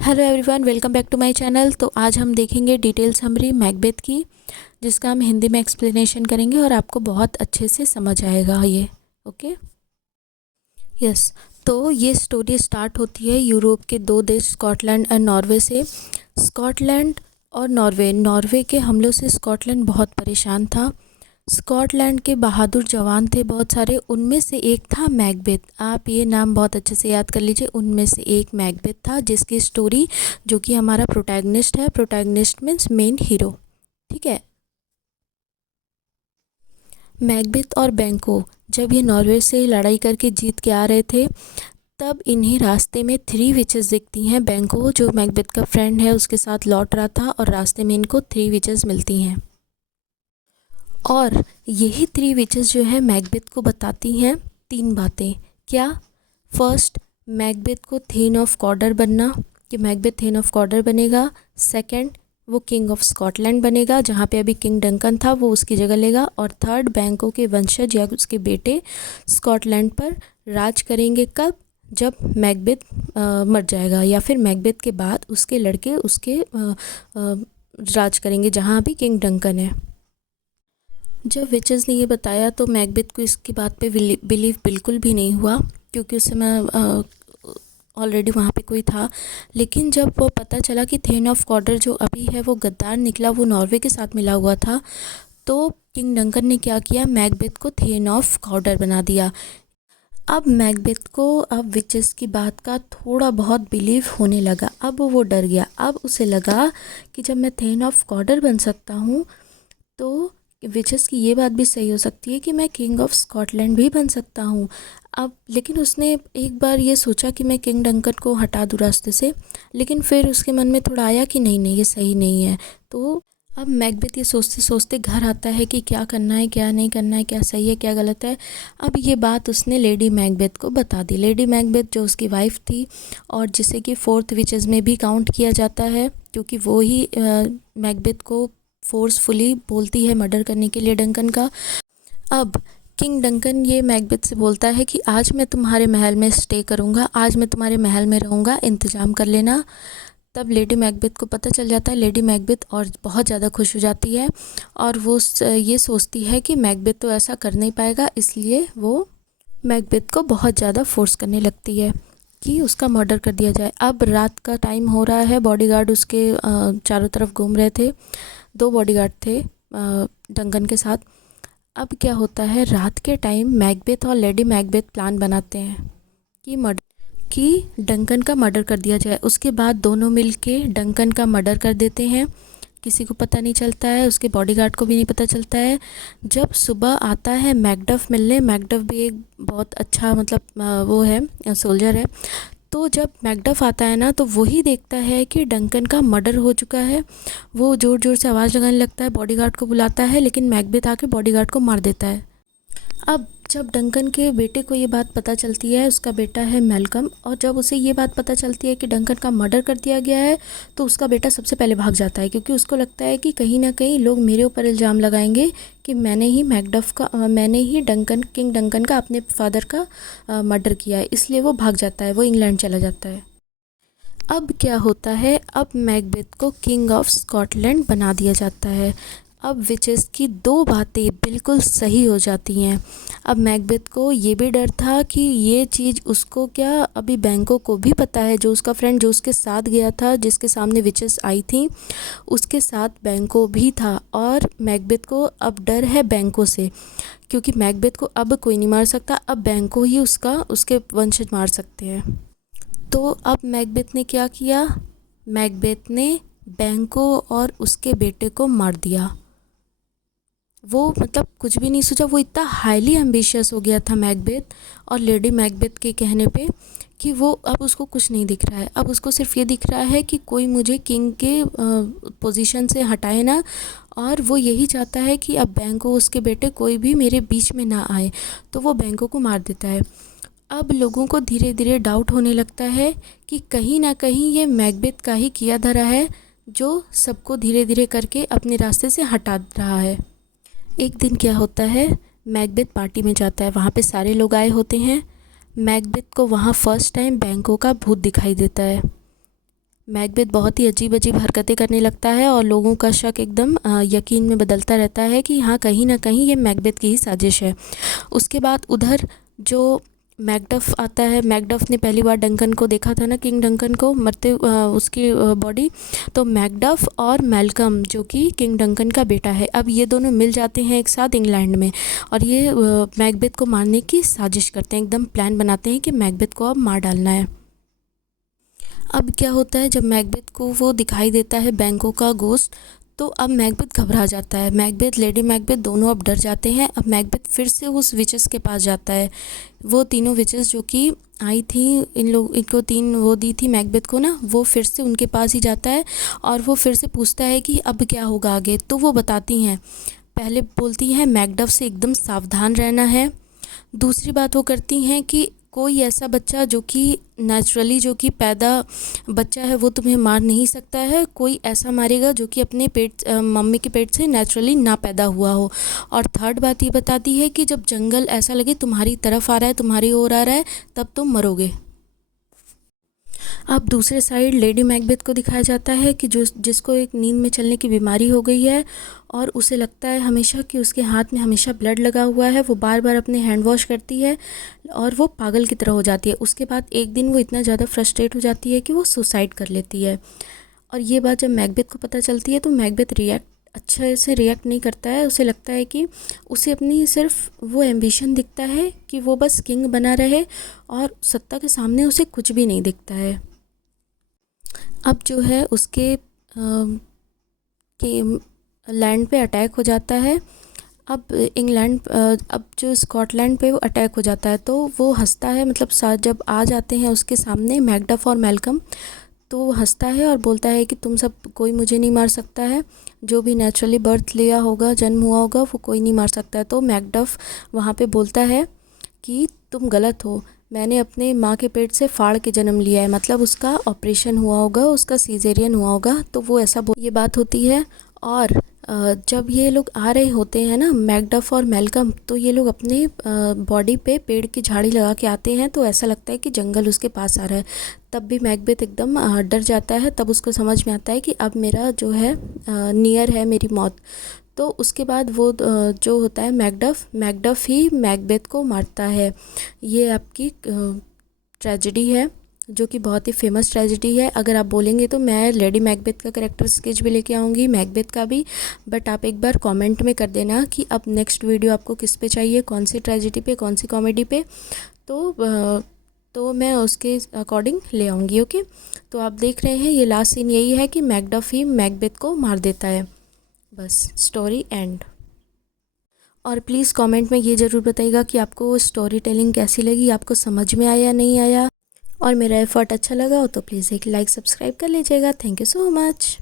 Hello everyone, welcome back to my channel. तो आज हम देखेंगे डिटेल समरी मैकबेथ की, जिसका हम हिंदी में एक्सप्लेनेशन करेंगे और आपको बहुत अच्छे से समझ आएगा ये। Okay, yes. तो ये स्टोरी स्टार्ट होती है यूरोप के दो देश स्कॉटलैंड और नॉर्वे से। स्कॉटलैंड और नॉर्वे के हमलों से स्कॉटलैंड बहुत परेशान था। स्कॉटलैंड के बहादुर जवान थे बहुत सारे, उनमें से एक था मैकबेथ। आप ये नाम बहुत अच्छे से याद कर लीजिए। उनमें से एक मैकबेथ था, जिसकी स्टोरी, जो कि हमारा प्रोटैगनिस्ट है। प्रोटैगनिस्ट मीन्स मेन हीरो, ठीक है। मैकबेथ और बैंको जब ये नॉर्वे से लड़ाई करके जीत के आ रहे थे, तब इन्हें रास्ते में 3 विचेस दिखती हैं। बैंको, जो मैकबेथ का फ्रेंड है, उसके साथ लौट रहा था और रास्ते में इनको 3 विचेस मिलती हैं। और यही 3 विचेस जो है मैकबेथ को बताती हैं 3 बातें। क्या? फर्स्ट, मैकबेथ को थेन ऑफ कॉर्डर बनना, कि मैकबेथ थेन ऑफ कॉर्डर बनेगा। सेकंड, वो किंग ऑफ स्कॉटलैंड बनेगा, जहाँ पे अभी किंग डंकन था वो उसकी जगह लेगा। और थर्ड, बैंको के वंशज या उसके बेटे स्कॉटलैंड पर राज करेंगे। कब? जब मैकबेथ मर जाएगा, या फिर मैकबेथ के बाद उसके लड़के उसके राज करेंगे, जहाँ अभी किंग डंकन है। जब विचेस ने ये बताया तो मैकबेथ को इसकी बात पे बिलीव बिल्कुल भी नहीं हुआ, क्योंकि उस समय ऑलरेडी वहाँ पे कोई था। लेकिन जब वो पता चला कि थेन ऑफ कॉर्डर जो अभी है वो गद्दार निकला, वो नॉर्वे के साथ मिला हुआ था, तो किंग डंकन ने क्या किया, मैकबेथ को थेन ऑफ कॉर्डर बना दिया। अब मैकबेथ को अब विचेस की बात का थोड़ा बहुत बिलीव होने लगा। अब वो डर गया। अब उसे लगा कि जब मैं थेन ऑफ कॉर्डर बन सकता हूँ, तो विचेस की ये बात भी सही हो सकती है कि मैं किंग ऑफ स्कॉटलैंड भी बन सकता हूँ। अब लेकिन उसने एक बार ये सोचा कि मैं किंग डंकन को हटा दूँ रास्ते से, लेकिन फिर उसके मन में थोड़ा आया कि नहीं नहीं, ये सही नहीं है। तो अब मैकबेथ ये सोचते सोचते घर आता है कि क्या करना है, क्या नहीं करना है, क्या सही है, क्या गलत है। अब ये बात उसने लेडी मैकबेथ को बता दी। लेडी मैकबेथ, जो उसकी वाइफ थी और जिसे कि 4th विचेस में भी काउंट किया जाता है, क्योंकि वो ही मैकबेथ को फोर्सफुली बोलती है मर्डर करने के लिए डंकन का। अब किंग डंकन ये मैकबेथ से बोलता है कि आज मैं तुम्हारे महल में स्टे करूँगा, आज मैं तुम्हारे महल में रहूँगा, इंतज़ाम कर लेना। तब लेडी मैकबेथ को पता चल जाता है। लेडी मैकबेथ और बहुत ज़्यादा खुश हो जाती है, और वो ये सोचती है कि मैकबेथ तो ऐसा कर नहीं पाएगा, इसलिए वो मैकबेथ को बहुत ज़्यादा फोर्स करने लगती है कि उसका मर्डर कर दिया जाए। अब रात का टाइम हो रहा है, बॉडीगार्ड उसके चारों तरफ घूम रहे थे। 2 बॉडीगार्ड थे डंकन के साथ। अब क्या होता है, रात के टाइम मैकबेथ और लेडी मैकबेथ प्लान बनाते हैं कि डंकन का मर्डर कर दिया जाए। उसके बाद दोनों मिलके डंकन का मर्डर कर देते हैं। किसी को पता नहीं चलता है, उसके बॉडीगार्ड को भी नहीं पता चलता है। जब सुबह आता है मैकडफ मिलने, मैकडफ भी एक बहुत अच्छा मतलब वो है, सोल्जर है। तो जब मैकडफ आता है ना, तो वही देखता है कि डंकन का मर्डर हो चुका है। वो ज़ोर ज़ोर से आवाज़ लगाने लगता है, बॉडीगार्ड को बुलाता है, लेकिन मैकबेथ आके बॉडीगार्ड को मार देता है। अब जब डंकन के बेटे को ये बात पता चलती है, उसका बेटा है मैल्कम, और जब उसे ये बात पता चलती है कि डंकन का मर्डर कर दिया गया है, तो उसका बेटा सबसे पहले भाग जाता है, क्योंकि उसको लगता है कि कहीं ना कहीं लोग मेरे ऊपर इल्ज़ाम लगाएंगे कि मैंने ही किंग डंकन का, अपने फादर का मर्डर किया है। इसलिए वो भाग जाता है, वो इंग्लैंड चला जाता है। अब क्या होता है, अब मैकबेथ को किंग ऑफ स्कॉटलैंड बना दिया जाता है। अब विचेस की 2 बातें बिल्कुल सही हो जाती हैं। अब मैकबेथ को ये भी डर था कि ये चीज़ उसको क्या, अभी बैंको को भी पता है, जो उसका फ्रेंड जो उसके साथ गया था, जिसके सामने विचेस आई थी, उसके साथ बैंको भी था। और मैकबेथ को अब डर है बैंको से, क्योंकि मैकबेथ को अब कोई नहीं मार सकता, अब बैंको ही उसके वंशज मार सकते हैं। तो अब मैकबेथ ने क्या किया, मैकबेथ ने बैंको और उसके बेटे को मार दिया। वो मतलब कुछ भी नहीं सोचा, वो इतना हाईली एम्बिशियस हो गया था मैकबेथ और लेडी मैकबेथ के कहने पे, कि वो अब उसको कुछ नहीं दिख रहा है। अब उसको सिर्फ ये दिख रहा है कि कोई मुझे किंग के पोजीशन से हटाए ना, और वो यही चाहता है कि अब बैंको, उसके बेटे, कोई भी मेरे बीच में ना आए। तो वो बैंको को मार देता है। अब लोगों को धीरे धीरे डाउट होने लगता है कि कहीं ना कहीं ये मैकबेथ का ही किया धरा है, जो सबको धीरे धीरे करके अपने रास्ते से हटा रहा है। एक दिन क्या होता है, मैकबेथ पार्टी में जाता है, वहाँ पे सारे लोग आए होते हैं। मैकबेथ को वहाँ फर्स्ट टाइम बैंको का भूत दिखाई देता है। मैकबेथ बहुत ही अजीब अजीब हरकतें करने लगता है और लोगों का शक एकदम यकीन में बदलता रहता है कि हाँ कहीं ना कहीं ये मैकबेथ की ही साजिश है। उसके बाद उधर जो मैकडफ आता है, मैकडफ ने पहली बार डंकन को देखा था ना, किंग डंकन को मरते उसकी बॉडी। तो मैकडफ और मैल्कम जो कि किंग डंकन का बेटा है, अब ये दोनों मिल जाते हैं एक साथ इंग्लैंड में और ये मैकबेथ को मारने की साजिश करते हैं, एकदम प्लान बनाते हैं कि मैकबेथ को अब मार डालना है। अब क्या होता है, जब मैकबेथ को वो दिखाई देता है बैंकों का गोश्त, तो अब मैकबेथ घबरा जाता है। मैकबेथ, लेडी मैकबेथ दोनों अब डर जाते हैं। अब मैकबेथ फिर से उस विचेस के पास जाता है, वो तीनों विचेस जो कि आई थी, इनको 3 वो दी थी मैकबेथ को ना, वो फिर से उनके पास ही जाता है और वो फिर से पूछता है कि अब क्या होगा आगे। तो वो बताती हैं, पहले बोलती हैं मैकडफ से एकदम सावधान रहना है। दूसरी बात वो करती हैं कि कोई ऐसा बच्चा जो कि नेचुरली जो कि पैदा बच्चा है वो तुम्हें मार नहीं सकता है, कोई ऐसा मारेगा जो कि अपने पेट मम्मी के पेट से नेचुरली ना पैदा हुआ हो। और थर्ड बात ये बताती है कि जब जंगल ऐसा लगे तुम्हारी तरफ आ रहा है, तुम्हारी ओर आ रहा है, तब तुम मरोगे। अब दूसरे साइड लेडी मैकबेथ को दिखाया जाता है कि जिसको एक नींद में चलने की बीमारी हो गई है और उसे लगता है हमेशा कि उसके हाथ में हमेशा ब्लड लगा हुआ है। वो बार बार अपने हैंड वॉश करती है और वो पागल की तरह हो जाती है। उसके बाद एक दिन वो इतना ज़्यादा फ्रस्ट्रेट हो जाती है कि वो सुसाइड कर लेती है। और ये बात जब मैकबेथ को पता चलती है तो मैकबेथ अच्छे से रिएक्ट नहीं करता है। उसे लगता है कि उसे अपनी सिर्फ वो एम्बिशन दिखता है कि वो बस किंग बना रहे और सत्ता के सामने उसे कुछ भी नहीं दिखता है। अब जो है उसके के लैंड पे अटैक हो जाता है। अब अब जो स्कॉटलैंड पे वो अटैक हो जाता है तो वो हंसता है, मतलब साथ जब आ जाते हैं उसके सामने मैकडफ और मैल्कम, तो वो हंसता है और बोलता है कि तुम सब, कोई मुझे नहीं मार सकता है, जो भी नेचुरली बर्थ लिया होगा, जन्म हुआ होगा, वो कोई नहीं मार सकता है। तो मैकडफ वहाँ पे बोलता है कि तुम गलत हो, मैंने अपने माँ के पेट से फाड़ के जन्म लिया है, मतलब उसका ऑपरेशन हुआ होगा, उसका सीजेरियन हुआ होगा। तो वो ऐसा ये बात होती है। और जब ये लोग आ रहे होते हैं ना मैकडफ और मैल्कम, तो ये लोग अपने बॉडी पे पेड़ की झाड़ी लगा के आते हैं, तो ऐसा लगता है कि जंगल उसके पास आ रहा है। तब भी मैकबेथ एकदम डर जाता है। तब उसको समझ में आता है कि अब मेरा जो है नियर है मेरी मौत। तो उसके बाद वो जो होता है मैकडफ ही मैकबेथ को मारता है। ये आपकी ट्रेजेडी है जो कि बहुत ही फेमस ट्रेजेडी है। अगर आप बोलेंगे तो मैं लेडी मैकबेथ का करेक्टर स्केच भी लेके आऊँगी, मैकबेथ का भी, बट आप एक बार कमेंट में कर देना कि अब नेक्स्ट वीडियो आपको किस पे चाहिए, कौन सी ट्रेजेडी पे, कौन सी कॉमेडी पे, तो मैं उसके अकॉर्डिंग ले आऊँगी। ओके, तो आप देख रहे हैं ये लास्ट सीन यही है कि मैकडफ ही मैकबेथ को मार देता है। बस स्टोरी एंड। और प्लीज़ कमेंट में ये ज़रूर बताइएगा कि आपको स्टोरी टेलिंग कैसी लगी, आपको समझ में आया नहीं आया, और मेरा एफर्ट अच्छा लगा हो तो प्लीज़ एक लाइक सब्सक्राइब कर लीजिएगा। Thank you so much.